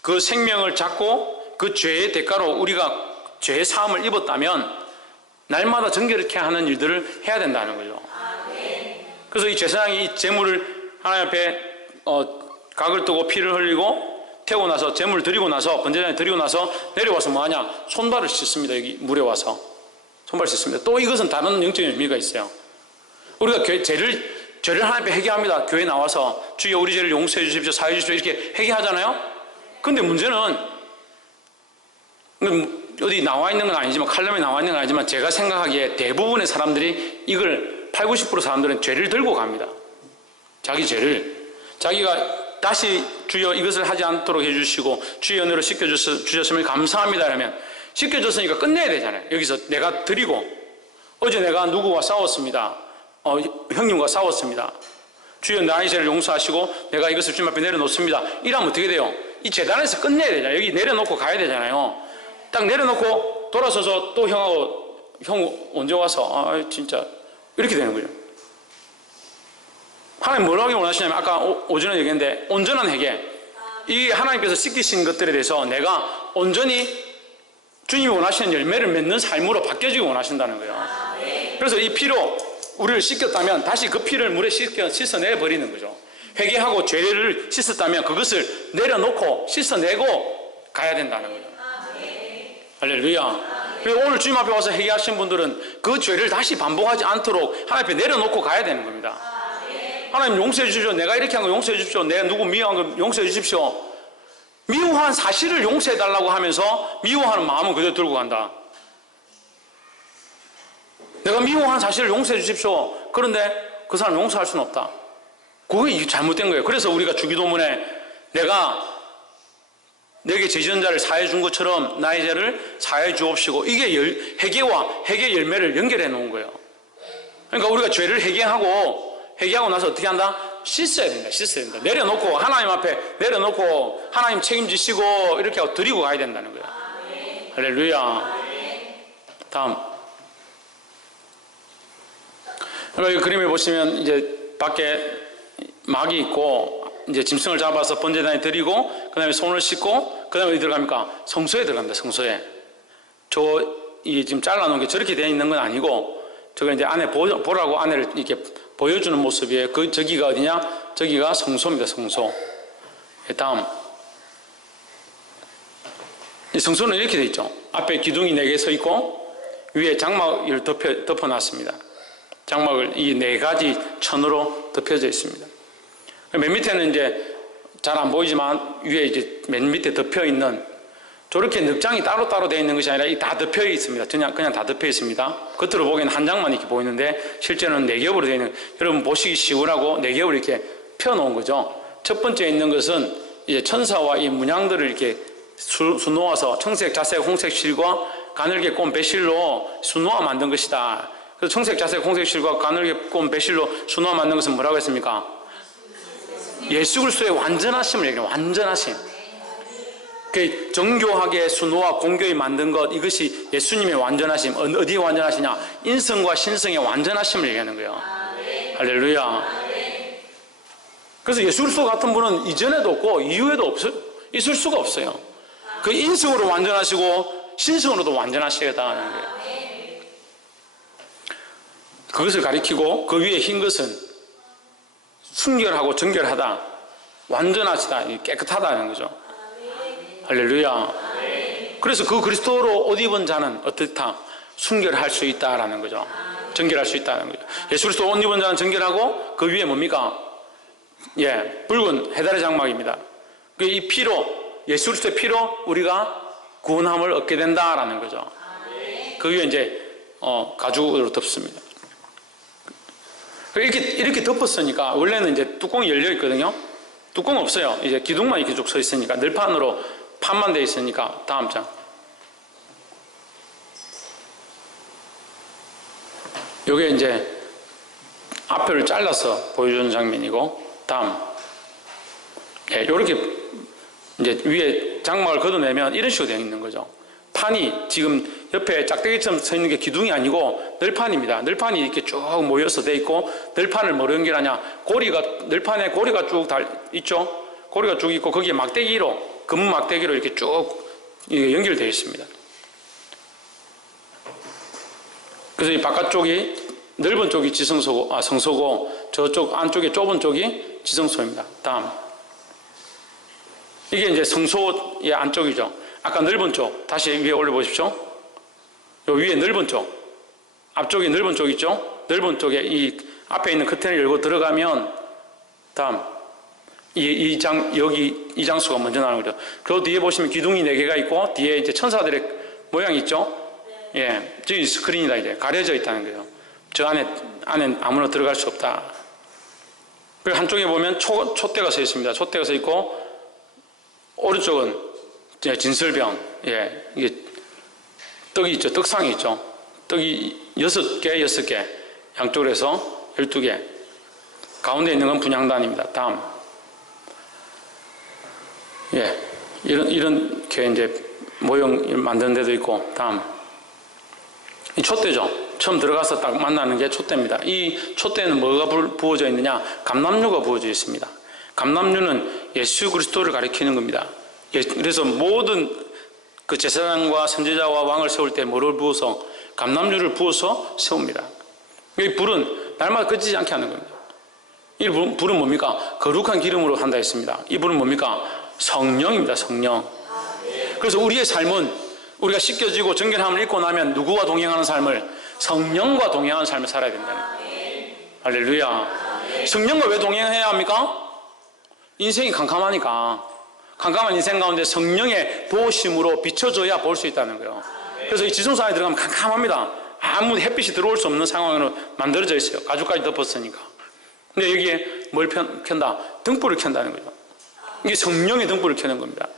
그 생명을 잡고 그 죄의 대가로 우리가 죄의 사함을 입었다면 날마다 정결케 하는 일들을 해야 된다는 거죠. 그래서 이 제사장이 이 제물을 하나님 앞에 각을 뜨고 피를 흘리고 태우고 나서 제물을 드리고 나서 번제단에 드리고 나서 내려와서 뭐하냐? 손발을 씻습니다. 여기 물에 와서 손발을 씻습니다. 또 이것은 다른 영적인 의미가 있어요. 우리가 죄를 하나님 앞에 회개합니다. 교회 나와서 주여 우리 죄를 용서해 주십시오, 사해 주십시오 이렇게 회개하잖아요. 근데 문제는 어디 나와 있는 건 아니지만, 칼럼에 나와 있는 건 아니지만 제가 생각하기에 대부분의 사람들이 이걸 80, 90% 사람들은 죄를 들고 갑니다. 자기 죄를. 자기가 다시 주여 이것을 하지 않도록 해주시고 주의 은혜로 씻겨주셨으면 감사합니다 라면 씻겨줬으니까 끝내야 되잖아요. 여기서 내가 드리고 어제 내가 누구와 싸웠습니다. 형님과 싸웠습니다. 주여 나의 죄를 용서하시고 내가 이것을 주님 앞에 내려놓습니다. 이러면 어떻게 돼요? 이 재단에서 끝내야 되잖아요. 여기 내려놓고 가야 되잖아요. 딱 내려놓고 돌아서서 또 형 언제 와서 진짜 이렇게 되는 거죠. 하나님 뭘 하기 원하시냐면 아까 오전에 얘기했는데 온전한 회개. 이 하나님께서 씻기신 것들에 대해서 내가 온전히 주님이 원하시는 열매를 맺는 삶으로 바뀌어지기 원하신다는 거예요. 그래서 이 피로 우리를 씻겼다면 다시 그 피를 물에 씻어내버리는 거죠. 회개하고 죄를 씻었다면 그것을 내려놓고 씻어내고 가야 된다는 거죠. 할렐루야. 그리고 오늘 주님 앞에 와서 회개하신 분들은 그 죄를 다시 반복하지 않도록 하나님 앞에 내려놓고 가야 되는 겁니다. 하나님 용서해 주십시오. 내가 이렇게 한 거 용서해 주십시오. 내가 누구 미워한 거 용서해 주십시오. 미워한 사실을 용서해 달라고 하면서 미워하는 마음은 그대로 들고 간다. 내가 미워한 사실을 용서해 주십시오. 그런데 그 사람 용서할 수는 없다. 그게 잘못된 거예요. 그래서 우리가 주기도문에 내가 내게 죄 지은 자를 사해 준 것처럼 나의 죄를 사해 주옵시고, 이게 회개와 회개 열매를 연결해 놓은 거예요. 그러니까 우리가 죄를 회개하고 나서 어떻게 한다? 씻어야 된다. 내려놓고 하나님 앞에 내려놓고 하나님 책임지시고 이렇게 하고 드리고 가야 된다는 거예요. 할렐루야. 다음. 그러니까 이 그림을 보시면 이제 밖에 막이 있고 이제 짐승을 잡아서 번제단에 드리고 그 다음에 손을 씻고 그 다음에 어디 들어갑니까? 성소에 들어갑니다. 성소에. 이게 지금 잘라놓은 게 저렇게 되어 있는 건 아니고 저거 이제 안에 보라고 안에를 이렇게 보여주는 모습이에요. 저기가 어디냐? 저기가 성소입니다. 성소. 다음. 이 성소는 이렇게 되어 있죠. 앞에 기둥이 4개 서 있고 위에 장막을 덮어놨습니다. 장막을 이 4가지 천으로 덮여져 있습니다. 맨 밑에는 이제 잘 안 보이지만 위에 이제 맨 밑에 덮여 있는 저렇게 늪장이 따로따로 되어 있는 것이 아니라 다 덮여 있습니다. 그냥 다 덮여 있습니다. 겉으로 보기에는 한 장만 이렇게 보이는데 실제로는 4겹으로 되어 있는, 여러분 보시기 쉬우라고 4겹을 이렇게 펴놓은 거죠. 첫 번째 있는 것은 이제 천사와 이 문양들을 이렇게 수 놓아서 청색, 자색, 홍색 실과 가늘게 꼰 배실로 수 놓아 만든 것이다. 그래서 청색, 자색, 홍색 실과 가늘게 꼰 배실로 수 놓아 만든 것은 뭐라고 했습니까? 예수 그리스도의 완전하심을 얘기해요. 완전하심. 그 정교하게 수놓아 공교히 만든 것, 이것이 예수님의 완전하심. 어디에 완전하시냐? 인성과 신성의 완전하심을 얘기하는 거예요. 할렐루야. 그래서 예수 그리스도 같은 분은 이전에도 없고 이후에도 없어요. 있을 수가 없어요. 그 인성으로 완전하시고 신성으로도 완전하시겠다 하는 거예요. 그것을 가리키고 그 위에 흰 것은 순결하고 정결하다, 완전하시다, 깨끗하다는 거죠. 할렐루야. 그래서 그 그리스도로 옷 입은 자는 어떻다? 순결할 수 있다라는 거죠. 정결할 수 있다는 거죠. 예수 그리스도 옷 입은 자는 정결하고 그 위에 뭡니까? 붉은 해달의 장막입니다. 이 피로, 예수 그리스도의 피로 우리가 구원함을 얻게 된다라는 거죠. 그 위에 이제 가죽으로 덮습니다. 이렇게 덮었으니까 원래는 이제 뚜껑이 열려 있거든요. 뚜껑 없어요. 이제 기둥만 이렇게 쭉 서 있으니까, 늘판으로 판만 돼 있으니까. 다음 장. 요게 이제 앞표를 잘라서 보여주는 장면이고, 다음. 요렇게 이제 위에 장막을 걷어내면 이런 식으로 되어 있는 거죠. 판이 지금 옆에 짝대기처럼 서 있는 게 기둥이 아니고 늘판입니다. 늘판이 이렇게 쭉 모여서 돼 있고, 늘판을 뭐로 연결하냐? 늘판에 고리가 쭉 있죠? 고리가 쭉 있고, 거기에 막대기로, 금문 막대기로 이렇게 쭉 연결되어 있습니다. 그래서 이 바깥쪽이, 넓은 쪽이 성소고, 저쪽 안쪽에 좁은 쪽이 지성소입니다. 다음. 이게 이제 성소의 안쪽이죠. 아까 넓은 쪽, 다시 위에 올려보십시오. 요 위에 넓은 쪽, 앞쪽에 넓은 쪽 있죠? 넓은 쪽에 이 앞에 있는 커튼을 열고 들어가면, 다음. 이 장수가 먼저 나오는 거죠. 그 뒤에 보시면 기둥이 4개가 있고, 뒤에 이제 천사들의 모양이 있죠? 저기 스크린이다, 이제. 가려져 있다는 거예요. 저 안에 아무나 들어갈 수 없다. 그리고 한쪽에 보면 촛대가 서 있습니다. 촛대가 서 있고, 오른쪽은 진설병, 이게 떡이 있죠. 떡상이 있죠. 떡이 6개, 양쪽으로 해서 12개. 가운데 있는 건 분향단입니다. 다음. 이렇게 이제 모형 만드는 데도 있고, 다음. 이 촛대죠. 처음 들어가서 딱 만나는 게 촛대입니다. 이 촛대는 뭐가 부어져 있느냐? 감람류가 부어져 있습니다. 감람류는 예수 그리스도를 가리키는 겁니다. 그래서 모든 그 제사장과 선지자와 왕을 세울 때 뭐를 부어서? 감람류를 부어서 세웁니다. 이 불은 날마다 꺼지지 않게 하는 겁니다. 이 불은 뭡니까? 거룩한 기름으로 한다 했습니다. 이 불은 뭡니까? 성령입니다. 성령. 그래서 우리의 삶은 우리가 씻겨지고 정결함을 입고 나면 누구와 동행하는 삶을? 성령과 동행하는 삶을 살아야 된다는 거예요. 할렐루야. 성령과 왜 동행해야 합니까? 인생이 캄캄하니까. 캄캄한 인생 가운데 성령의 도우심으로 비춰줘야 볼 수 있다는 거예요. 그래서 이 지성소 안에 들어가면 캄캄합니다. 아무 햇빛이 들어올 수 없는 상황으로 만들어져 있어요. 가죽까지 덮었으니까. 근데 여기에 뭘 켠다? 등불을 켠다는 거죠. 이게 성령의 등불을 켜는 겁니다.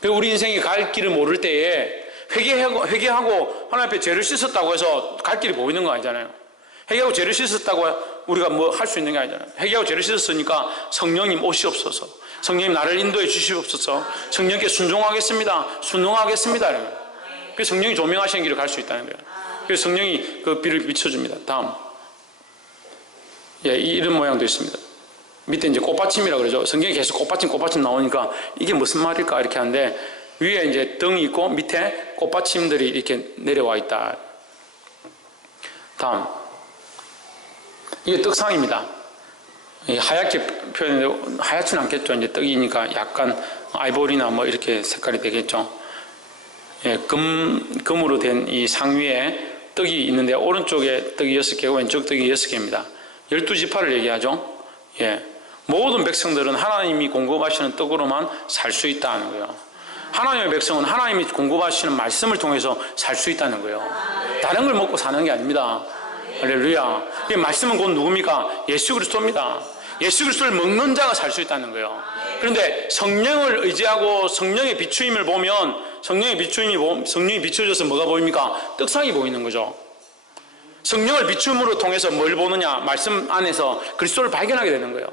그리고 우리 인생이 갈 길을 모를 때에 회개하고 하나님 앞에 죄를 씻었다고 해서 갈 길이 보이는 거 아니잖아요. 회개하고 죄를 씻었다고 우리가 뭐 할 수 있는 게 아니잖아요. 회개하고 죄를 씻었으니까 성령님 오시옵소서. 성령님 나를 인도해 주시옵소서. 성령께 순종하겠습니다. 이러면. 그래서 성령이 조명하시는 길을 갈 수 있다는 거예요. 그래서 성령이 그 빛을 비춰줍니다. 다음. 이런 모양도 있습니다. 밑에 이제 꽃받침이라고 그러죠. 성경에 계속 꽃받침 나오니까 이게 무슨 말일까 이렇게 하는데, 위에 이제 등이 있고 밑에 꽃받침들이 이렇게 내려와 있다. 다음. 이게 떡상입니다. 하얗게 표현해도 하얗지는 않겠죠. 이제 떡이니까 약간 아이보리나 뭐 이렇게 색깔이 되겠죠. 금으로 된 이 상위에 떡이 있는데, 오른쪽에 떡이 6개고 왼쪽 떡이 6개입니다. 12지파를 얘기하죠. 모든 백성들은 하나님이 공급하시는 떡으로만 살 수 있다는 거예요. 하나님의 백성은 하나님이 공급하시는 말씀을 통해서 살 수 있다는 거예요. 다른 걸 먹고 사는 게 아닙니다. 할렐루야. 이 말씀은 곧 누굽니까? 예수 그리스도입니다. 예수 그리스도를 먹는 자가 살 수 있다는 거예요. 그런데 성령을 의지하고 성령의 비추임을 보면 성령이 비추어져서 뭐가 보입니까? 떡상이 보이는 거죠. 성령을 비춤으로 통해서 뭘 보느냐? 말씀 안에서 그리스도를 발견하게 되는 거예요.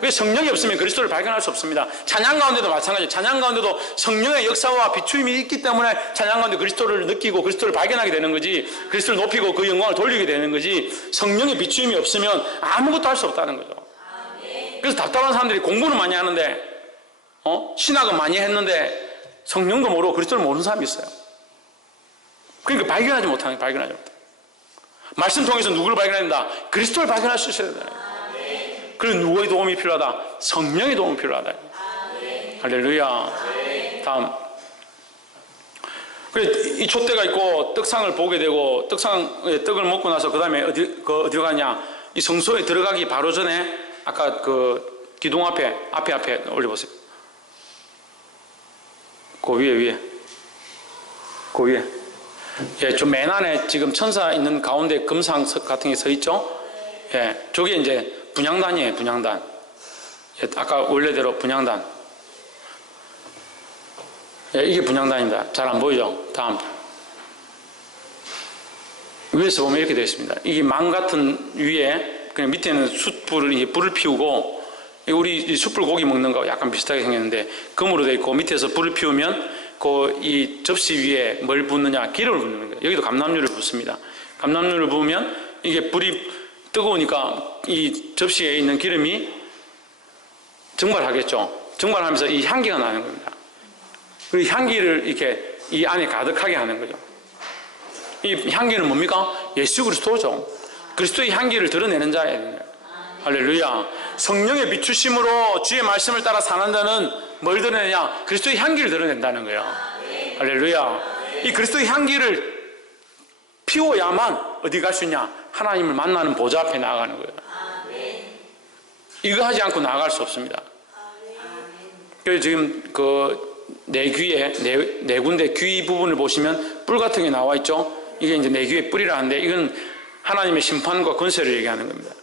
왜 성령이 없으면 그리스도를 발견할 수 없습니다. 찬양 가운데도 마찬가지예요. 찬양 가운데도 성령의 역사와 비추임이 있기 때문에 찬양 가운데 그리스도를 느끼고 그리스도를 발견하게 되는 거지, 그리스도를 높이고 그 영광을 돌리게 되는 거지, 성령의 비추임이 없으면 아무것도 할 수 없다는 거죠. 그래서 답답한 사람들이 공부는 많이 하는데 신학은 많이 했는데 성령도 모르고 그리스도를 모르는 사람이 있어요. 그러니까 발견하지 못하는 거예요. 발견하지 못하는 거예요. 말씀 통해서 누구를 발견해야 된다? 그리스도를 발견할 수 있어야 된다. 그래서 누구의 도움이 필요하다? 성령의 도움이 필요하다. 할렐루야. 다음. 그래, 이 촛대가 있고 떡상을 보게 되고 떡상에 떡을 먹고 나서 그 다음에 어디로 가냐? 이 성소에 들어가기 바로 전에 아까 그 기둥 앞에 올려보세요. 그 위에. 예, 좀 맨 안에 지금 천사 있는 가운데 금상 같은 게 서 있죠? 예, 저게 이제 분향단이에요, 분향단. 예, 아까 원래대로 분향단. 예, 이게 분향단입니다. 잘 안 보이죠? 다음. 위에서 보면 이렇게 되어 있습니다. 이게 망 같은 위에, 그냥 밑에는 불을 피우고, 우리 숯불 고기 먹는 거 약간 비슷하게 생겼는데, 금으로 되어 있고, 밑에서 불을 피우면, 이 접시 위에 뭘 붓느냐? 기름을 붓는 거예요. 여기도 감람유를 붓습니다. 감람유를 부으면, 이게 불이 뜨거우니까 이 접시에 있는 기름이 증발하겠죠. 증발하면서 이 향기가 나는 겁니다. 그리고 향기를 이렇게 이 안에 가득하게 하는 거죠. 이 향기는 뭡니까? 예수 그리스도죠. 그리스도의 향기를 드러내는 자예요. 할렐루야. 성령의 비추심으로 주의 말씀을 따라 사는 자는 뭘 드러내냐? 그리스도의 향기를 드러낸다는 거예요. 할렐루야. 이 그리스도의 향기를 피워야만 어디 갈 수 있냐? 하나님을 만나는 보좌 앞에 나아가는 거예요. 이거 하지 않고 나아갈 수 없습니다. 그래서 지금 네 군데 귀 부분을 보시면 뿔 같은 게 나와 있죠? 이게 이제 내 귀의 뿔이라 하는데 이건 하나님의 심판과 권세를 얘기하는 겁니다.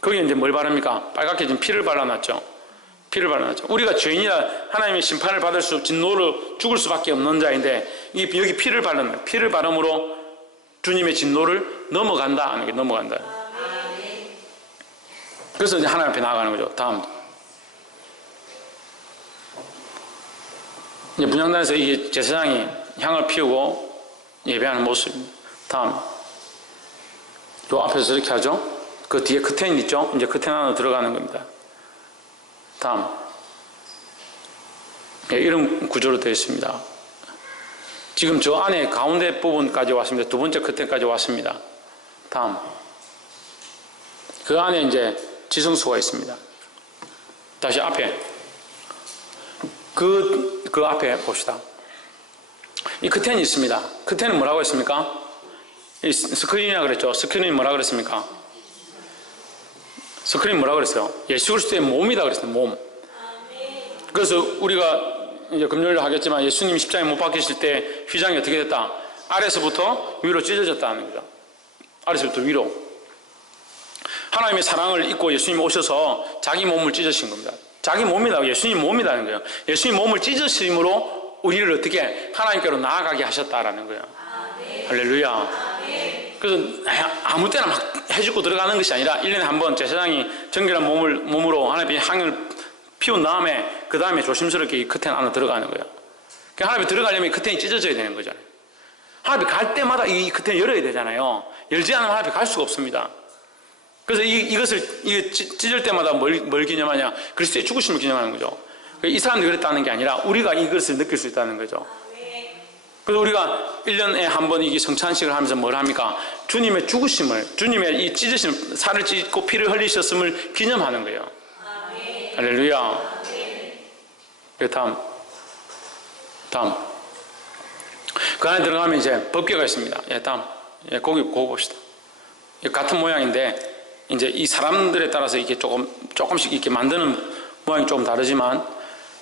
거기에 이제 뭘 바릅니까? 빨갛게 지금 피를 발라놨죠? 피를 발라놨죠. 우리가 죄인이라 하나님의 심판을 받을 진노로 죽을 수밖에 없는 자인데 여기 피를 발라놨어요. 피를 바름으로 주님의 진노를 넘어간다 하는 게 넘어간다. 그래서 이제 하나님 앞에 나아가는 거죠. 다음. 이제 분향단에서 이 제사장이 향을 피우고 예배하는 모습입니다. 다음. 요 앞에서 이렇게 하죠. 그 뒤에 커튼 있죠. 이제 커튼 안으로 들어가는 겁니다. 다음. 네, 이런 구조로 되어 있습니다. 지금 저 안에 가운데 부분까지 왔습니다. 두 번째 커튼까지 왔습니다. 다음. 그 안에 이제 지성소가 있습니다. 다시 앞에. 그 앞에 봅시다. 이 커튼이 있습니다. 커튼은 뭐라고 했습니까? 이 스크린이라고 그랬죠. 스크린이 뭐라고 그랬습니까? 스크린 뭐라고 그랬어요? 예수 그리스도의 몸이다 그랬어요. 몸. 그래서 우리가 이제 금요일로 하겠지만 예수님이 십자가에 못 박히실 때 휘장이 어떻게 됐다? 아래서부터 위로 찢어졌다는 거죠. 아래서부터 위로. 하나님의 사랑을 잊고 예수님이 오셔서 자기 몸을 찢으신 겁니다. 자기 몸이다. 예수님 몸이라는 거예요. 예수님 몸을 찢으심으로 우리를 어떻게 하나님께로 나아가게 하셨다라는 거예요. 할렐루야. 그래서 아무 때나 막 해주고 들어가는 것이 아니라 1년에 한 번 제사장이 정결한 몸으로 하나님의 향을 피운 다음에 그 다음에 조심스럽게 이 커튼 안으로 들어가는 거예요. 그러니까 하나님이 들어가려면 이 커튼이 찢어져야 되는 거잖아요. 하나님이 갈 때마다 이 커튼을 열어야 되잖아요. 열지 않으면 하나님이 갈 수가 없습니다. 그래서 이게 찢을 때마다 뭘 기념하냐? 그리스도의 죽으심을 기념하는 거죠. 이 사람들이 그랬다는 게 아니라 우리가 이것을 느낄 수 있다는 거죠. 그래서 우리가 1년에 한 번 이 성찬식을 하면서 뭘 합니까? 주님의 죽으심을, 주님의 이 찢으심, 살을 찢고 피를 흘리셨음을 기념하는 거예요. 할렐루야. 다음. 그 안에 들어가면 이제 법궤가 있습니다. 예, 다음. 예, 거기 봅시다. 같은 모양인데, 이제 이 사람들에 따라서 이게 조금씩 이렇게 만드는 모양이 조금 다르지만,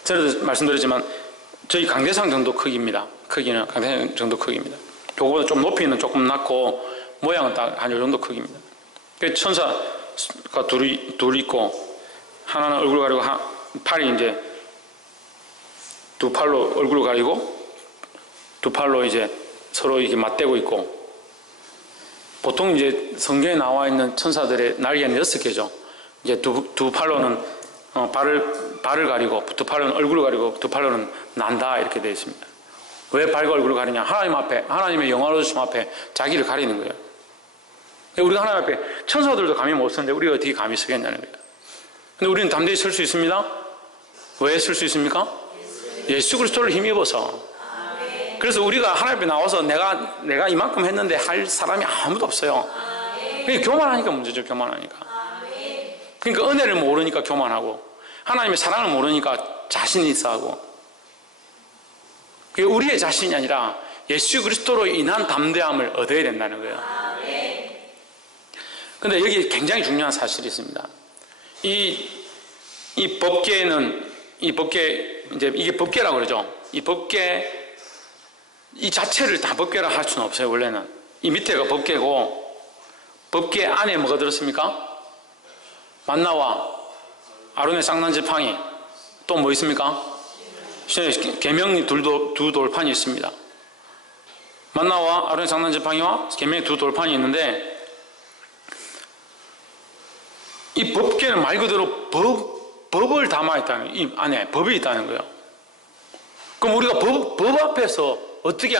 전에도 말씀드렸지만, 저희 강대상 정도 크기입니다. 크기는 강대상 정도 크기입니다. 요거보다 좀 높이는 조금 낮고, 모양은 딱 한 요 정도 크기입니다. 천사가 둘이 있고, 하나는 얼굴 가리고 팔이 이제 두 팔로 얼굴 가리고 두 팔로 이제 서로 이렇게 맞대고 있고, 보통 이제 성경에 나와 있는 천사들의 날개는 6개죠. 이제 두 팔로는 발을 가리고, 두 팔로는 얼굴을 가리고, 두 팔로는 난다, 이렇게 되어 있습니다. 왜 발과 얼굴을 가리냐? 하나님 앞에, 하나님의 영화로우심 앞에 자기를 가리는 거예요. 우리가 하나님 앞에, 천사들도 감히 못 쓰는데 우리가 어떻게 감히 쓰겠냐는 거예요. 근데 우리는 담대히 설 수 있습니다. 왜 쓸 수 있습니까? 예수 그리스도를 힘입어서. 그래서 우리가 하나님 앞에 나와서 내가 이만큼 했는데 할 사람이 아무도 없어요. 그러니까 교만하니까 문제죠. 교만하니까. 그러니까 은혜를 모르니까 교만하고, 하나님의 사랑을 모르니까 자신이 있어 하고. 그게 우리의 자신이 아니라 예수 그리스도로 인한 담대함을 얻어야 된다는 거예요. 그런데 여기 굉장히 중요한 사실이 있습니다. 이 법궤는, 이제 이게 법궤라고 그러죠. 이 법궤, 이 자체를 다 법궤라 할 수는 없어요. 원래는 이 밑에가 법궤고, 법궤 안에 뭐가 들었습니까? 만나와 아론의 쌍난 지팡이, 또 뭐 있습니까? 계명이 두 돌판이 있습니다. 만나와 아론의 쌍난 지팡이와 계명의 두 돌판이 있는데, 이 법궤는 말 그대로 법을 담아있다는, 이 안에 법이 있다는 거예요. 그럼 우리가 법 앞에서 어떻게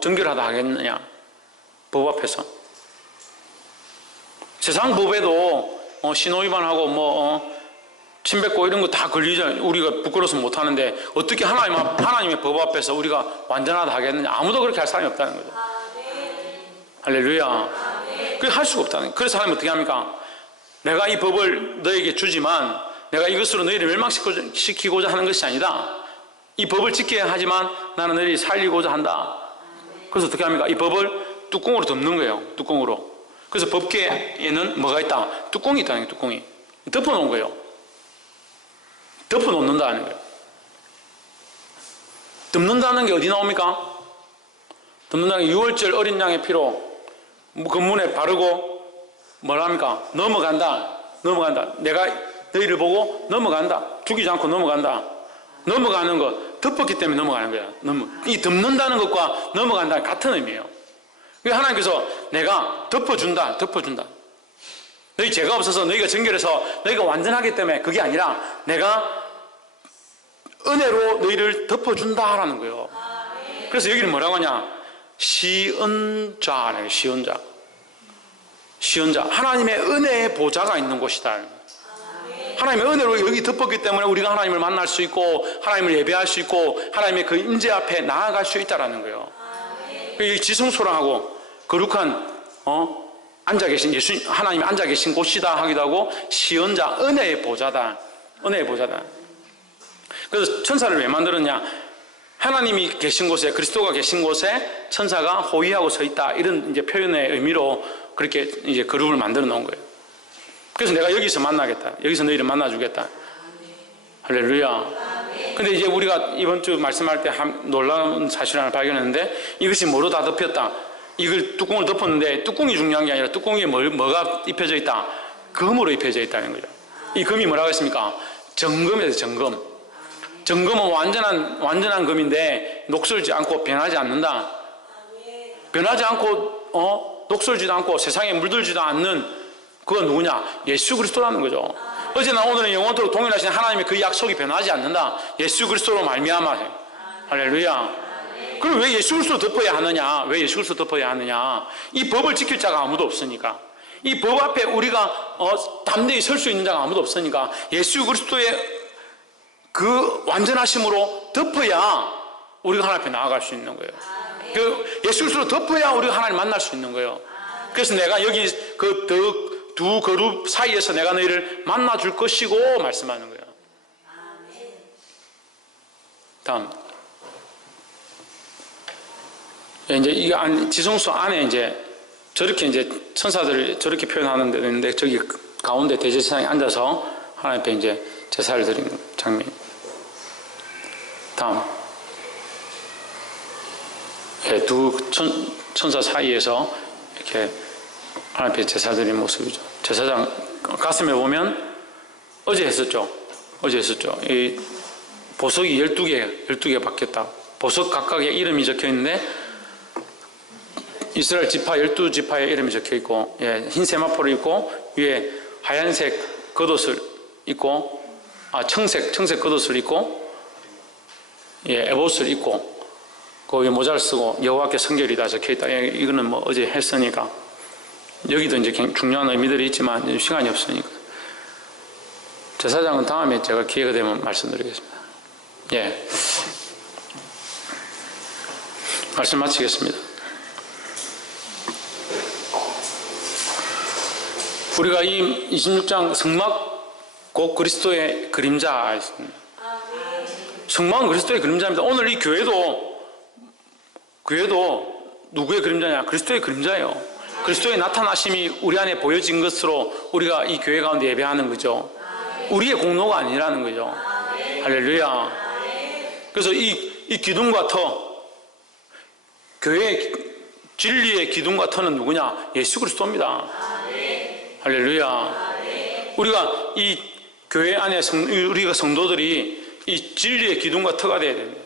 정결하다 하겠느냐? 법 앞에서. 세상 법에도 신호위반하고 침뱉고 이런 거 다 걸리잖아요. 우리가 부끄러워서 못하는데 어떻게 하나님의 법 앞에서 우리가 완전하다 하겠느냐? 아무도 그렇게 할 사람이 없다는 거죠. 할렐루야. 그렇게 할 수가 없다는 거예요. 그래서 하나님 어떻게 합니까? 내가 이 법을 너에게 주지만 내가 이것으로 너희를 멸망시키고자 하는 것이 아니다. 이 법을 지켜야 하지만 나는 너희를 살리고자 한다. 그래서 어떻게 합니까? 이 법을 뚜껑으로 덮는 거예요. 뚜껑으로. 그래서 법궤에는 뭐가 있다? 뚜껑이 있다는 거예요. 뚜껑이. 덮어놓은 거예요. 덮어놓는다는 거예요. 덮는다는 게 어디 나옵니까? 덮는다는 게 6월절 어린 양의 피로 그 문에 바르고 뭘 합니까? 넘어간다. 내가 너희를 보고 넘어간다. 죽이지 않고 넘어간다. 넘어가는 거, 덮었기 때문에 넘어가는 거야. 이 덮는다는 것과 넘어간다는 같은 의미예요. 하나님께서 내가 덮어준다. 너희 죄가 없어서 너희가 정결해서 너희가 완전하기 때문에 그게 아니라 내가 은혜로 너희를 덮어준다라는 거예요. 그래서 여기는 뭐라고 하냐? 시은자네요. 시은자. 하나님의 은혜의 보좌가 있는 곳이다. 하나님의 은혜로 여기 덮었기 때문에 우리가 하나님을 만날 수 있고 하나님을 예배할 수 있고 하나님의 그 임재 앞에 나아갈 수 있다는 거예요. 이 지성소랑하고 거룩한 앉아 계신 하나님이 앉아 계신 곳이다 하기도 하고, 시언자, 은혜의 보좌다. 그래서 천사를 왜 만들었냐? 하나님이 계신 곳에, 그리스도가 계신 곳에 천사가 호위하고 서 있다, 이런 이제 표현의 의미로 그렇게 이제 그룹을 만들어 놓은 거예요. 그래서 내가 여기서 만나겠다. 여기서 너희를 만나주겠다. 할렐루야. 근데 이제 우리가 이번 주 말씀할 때 놀라운 사실 하나 발견했는데, 이것이 뭐로 다 덮였다. 이걸 뚜껑을 덮었는데 뚜껑이 중요한 게 아니라 뚜껑에 뭐가 입혀져 있다? 금으로 입혀져 있다는 거죠. 이 금이 뭐라고 했습니까? 정금이에요. 정금은 완전한 금인데 녹슬지 않고 변하지 않는다. 변하지 않고 녹슬지도 않고 세상에 물들지도 않는, 그건 누구냐? 예수 그리스도라는 거죠. 어제나 오늘은 영원토록 동일하신 하나님의 그 약속이 변하지 않는다. 예수 그리스도로 말미암아. 할렐루야. 그럼 왜 예수 그리스도로 덮어야 하느냐? 왜 예수 그리스도로 덮어야 하느냐? 이 법을 지킬 자가 아무도 없으니까. 이 법 앞에 우리가 담대히 설 수 있는 자가 아무도 없으니까 예수 그리스도의 그 완전하심으로 덮어야 우리가 하나님 앞에 나아갈 수 있는 거예요. 그 예수 그리스도로 덮어야 우리가 하나님 만날 수 있는 거예요. 그래서 내가 여기 그 두 그룹 사이에서 내가 너희를 만나줄 것이고 말씀하는 거예요. 다음. 이제 이게 지성소 안에 이제 저렇게 이제 천사들을 저렇게 표현하는 데도 있는데, 저기 가운데 대제사장이 앉아서 하나님 앞에 이제 제사를 드리는 장면. 다음. 두 천사 사이에서 이렇게 하나님 앞에 제사 드리는 모습이죠. 제사장 가슴에 보면 어제 했었죠. 이 보석이 12개 바뀌었다. 보석 각각의 이름이 적혀 있는데 이스라엘 지파 12지파의 이름이 적혀 있고, 예, 흰 세마포를 입고 위에 하얀색 겉옷을 입고, 청색 겉옷을 입고, 예, 에봇을 입고, 그 위에 모자를 쓰고 여호와께 성결이다 적혀 있다. 예, 이거는 뭐 어제 했으니까. 여기도 이제 중요한 의미들이 있지만 시간이 없으니까. 제사장은 다음에 제가 기회가 되면 말씀드리겠습니다. 예. 말씀 마치겠습니다. 우리가 이 26장 성막 곧 그리스도의 그림자 있습니다. 성막은 그리스도의 그림자입니다. 오늘 이 교회도 누구의 그림자냐? 그리스도의 그림자예요. 그리스도의 나타나심이 우리 안에 보여진 것으로 우리가 이 교회 가운데 예배하는 거죠. 우리의 공로가 아니라는 거죠. 할렐루야. 그래서 이 기둥과 터, 교회의 진리의 기둥과 터는 누구냐? 예수 그리스도입니다. 할렐루야. 우리가 이 교회 안에 우리가 성도들이 이 진리의 기둥과 터가 되어야 됩니다.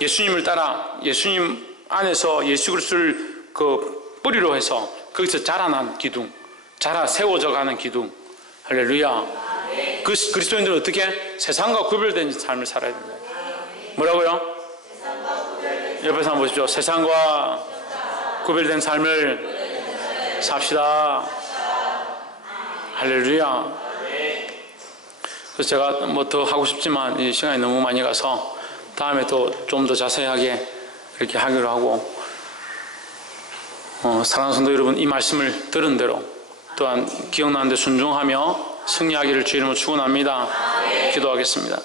예수님을 따라 예수님 안에서 예수 그리스도를 그 뿌리로 해서 거기서 자라난 기둥, 세워져 가는 기둥. 할렐루야. 그 그리스도인들은 어떻게? 세상과 구별된 삶을 살아야 됩니다. 뭐라고요? 옆에 사람 보십시오. 세상과 구별된 삶을 삽시다. 할렐루야. 그래서 제가 뭐 더 하고 싶지만 이 시간이 너무 많이 가서 다음에 또 좀 더 자세하게 이렇게 하기로 하고, 사랑하는 성도 여러분, 이 말씀을 들은 대로 또한 기억나는 데 순종하며 승리하기를 주의 이름으로 축원합니다. 기도하겠습니다.